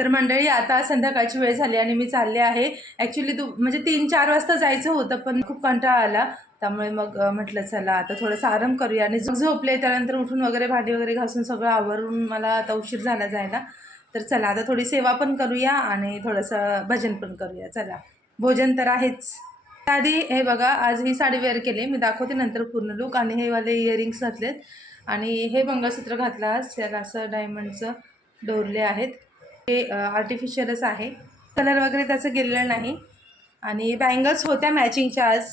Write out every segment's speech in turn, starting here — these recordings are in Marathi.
तर मंडळी आता संध्याकाळची वेळ झाली आणि मी चालले आहे. ॲक्च्युली तू म्हणजे तीन चार वाजता जायचं होतं पण खूप कंटाळा आला. त्यामुळे मग म्हटलं चला आता थोडंसं आराम करूया. आणि झो- झोपले त्यानंतर उठून वगैरे भांडी वगैरे घासून सगळं आवरून मला आता उशीर झाला जायला. तर चला आता थोडी सेवा पण करूया आणि थोडंसं भजन पण करूया. चला भोजन तर आहेच. आधी हे बघा आज ही साडी वेअर केली. मी दाखवते नंतर पूर्ण लुक आणि हे वाले इयरिंग्स घातलेत. आणि हे मंगळसूत्र घातलं आज. त्याला असं डायमंडचं डोरले आहेत. हे आर्टिफिशियलच आहे. कलर वगैरे त्याचं गेलेलं नाही. आणि बँगल्स होत्या मॅचिंगच्या आज.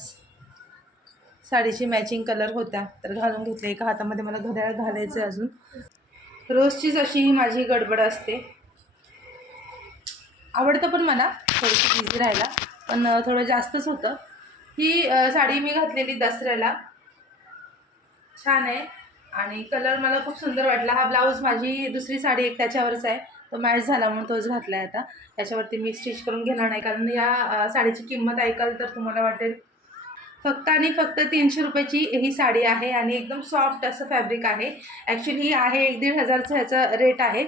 साडीची मॅचिंग कलर होत्या. तर घालून घेतले. एका हातामध्ये मला घड्याळ घालायचं आहे अजून. रोजचीच अशी ही माझी गडबड असते. आवडतं पण मला. थोडंसं बिझी राहायला. पण थोडं जास्तच होतं. ही साडी मी घातलेली दसऱ्याला. छान आहे. आणि कलर मला खूप सुंदर वाटला. हा ब्लाऊज माझी दुसरी साडी एक त्याच्यावरच आहे. तो मॅच झाला म्हणून तोच घातला आहे आता. त्याच्यावरती मी स्टिच करून घेणार नाही. कारण या साडीची किंमत ऐकाल तर तुम्हाला वाटेल. फक्त आणि फक्त तीनशे रुपयाची ही साडी आहे आणि एकदम सॉफ्ट असं फॅब्रिक आहे. ॲक्च्युली ही आहे एक दीड हजारचं ह्याचा रेट आहे.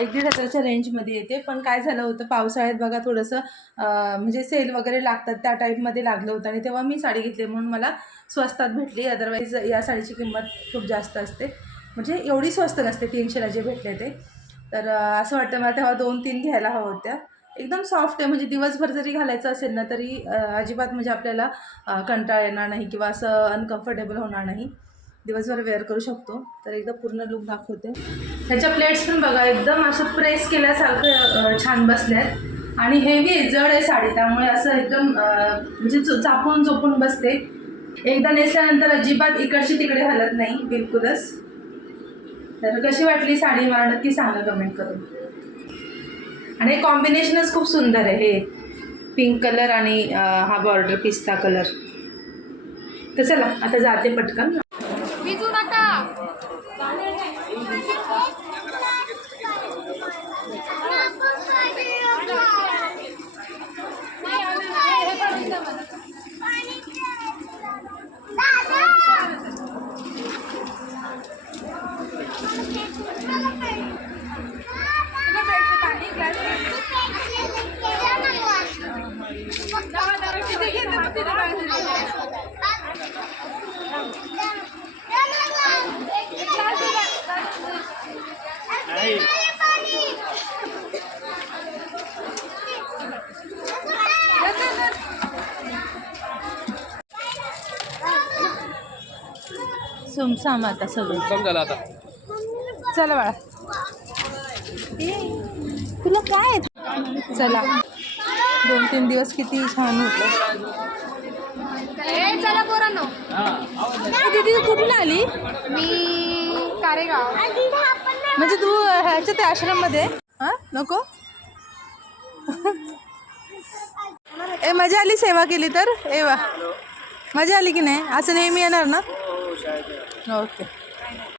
एक दीड हजारच्या रेंजमध्ये येते. पण काय झालं होतं पावसाळ्यात बघा थोडंसं म्हणजे सेल वगैरे लागतात त्या टाईपमध्ये लागलं होतं. आणि तेव्हा मी साडी घेतली म्हणून मला स्वस्तात भेटली. अदरवाईज या साडीची किंमत खूप जास्त असते. म्हणजे एवढी स्वस्त नसते तीनशेला जे भेटले ते. तर असं वाटतं मला तेव्हा दोन तीन घ्यायला हवं होत्या. एकदम सॉफ्ट आहे म्हणजे दिवसभर जरी घालायचं असेल ना तरी अजिबात म्हणजे आपल्याला कंटाळा येणार नाही किंवा असं अनकम्फर्टेबल होणार नाही. दिवसभर वेअर करू शकतो. तर एकदा पूर्ण लुक दाखवते. ह्याच्या प्लेट्स पण बघा एकदम असं प्रेस केल्यासारखं छान बसल्यात. आणि हेवी आहे जड आहे साडी त्यामुळे असं एकदम म्हणजे चो- चापून चोपून बसते. एकदा नेसल्यानंतर अजिबात इकडची तिकडे हलत नाही बिलकुलच. तर कशी वाटली साडी? मला नक्की सांगा कमेंट करून. आणि हे कॉम्बिनेशनच खूप सुंदर आहे. हे पिंक कलर आणि हा बॉर्डर पिस्ता कलर तर चला आता जाते पटकन. सुमसाम आता सगळं. कम झालं आता. चला बाळा. तुला काय? चला. दोन तीन दिवस किती छान होतं. ए चला पोरांनो. दीदी तू कुठून आली? मी कारेगाव. म्हणजे तू ह्याच्या त्या आश्रममध्ये? हां? नको? ए मजा आली सेवा केली तर? ए वा. मजा आली की नाही? असं नेहमी येणार ना? okay